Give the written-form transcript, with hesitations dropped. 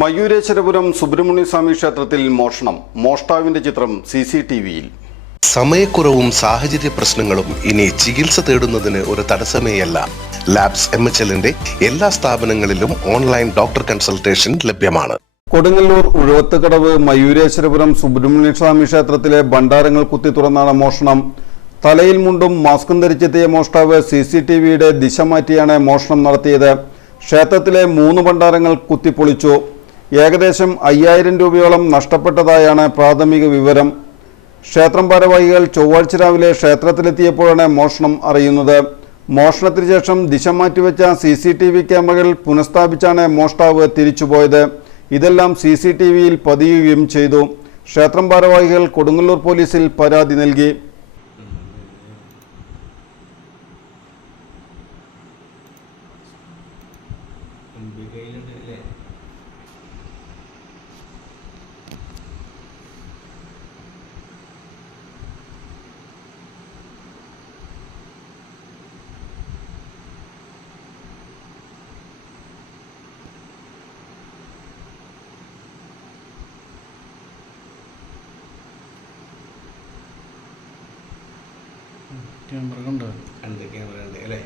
മയൂരേശ്വരപുരം സുബ്രഹ്മണ്യസ്വാമി ക്ഷേത്രത്തിൽ മോഷണം. മോഷ്ടാവിന്റെ ചിത്രം CCTV-യിൽ. സമയക്കുറവും സാഹചര്യ പ്രശ്നങ്ങളും ഇനി ചികിത്സ തേടുന്നതിന് ഒരു തടസ്സമേയല്ല. ലാബ്സ് MHLന്റെ എല്ലാ സ്ഥാപനങ്ങളിലും ഓൺലൈൻ ഡോക്ടർ കൺസൾട്ടേഷൻ ലഭ്യമാണ്. കൊടുങ്ങല്ലൂർ ഉഴവത്തുകടവ് മയൂരേശ്വരപുരം സുബ്രഹ്മണ്യസ്വാമി ക്ഷേത്രത്തിലെ ഭണ്ഡാരങ്ങൾ കുത്തി തുറന്നാണ് മോഷണം. തലയിൽ മുണ്ടും മാസ്കും ധരിച്ചെത്തിയ മോഷ്ടാവ് CCTV-യുടെ ദിശ മാറ്റിയാണ് മോഷണം നടത്തിയത്. ക്ഷേത്രത്തിലെ 3 ഭണ്ഡാരങ്ങൾ കുത്തിപ്പൊളിച്ചു. ഏകദേശം 5000 രൂപയോളം നഷ്ടപ്പെട്ടതായാണ് പ്രാഥമിക വിവരം. ക്ഷേത്രം ഭാരവാഹികൾ ചൊവ്വാഴ്ച രാവിലെ ക്ഷേത്രത്തിലെത്തിയപ്പോഴാണ് മോഷണം അറിയുന്നത്. മോഷണത്തിന് ശേഷം ദിശ മാറ്റിവെച്ച CCTV ക്യാമറകൾ പുനഃസ്ഥാപിച്ചാണ് മോഷ്ടാവ് തിരിച്ചുപോയത്. ഇതെല്ലാം CCTV-യിൽ പതിയുകയും ചെയ്തു. ക്ഷേത്രം ഭാരവാഹികൾ കൊടുങ്ങല്ലൂർ പോലീസിൽ പരാതി നൽകി. ക്യാമറ കണ്ടോ? ക്യാമറ ഉണ്ട് അല്ലേ?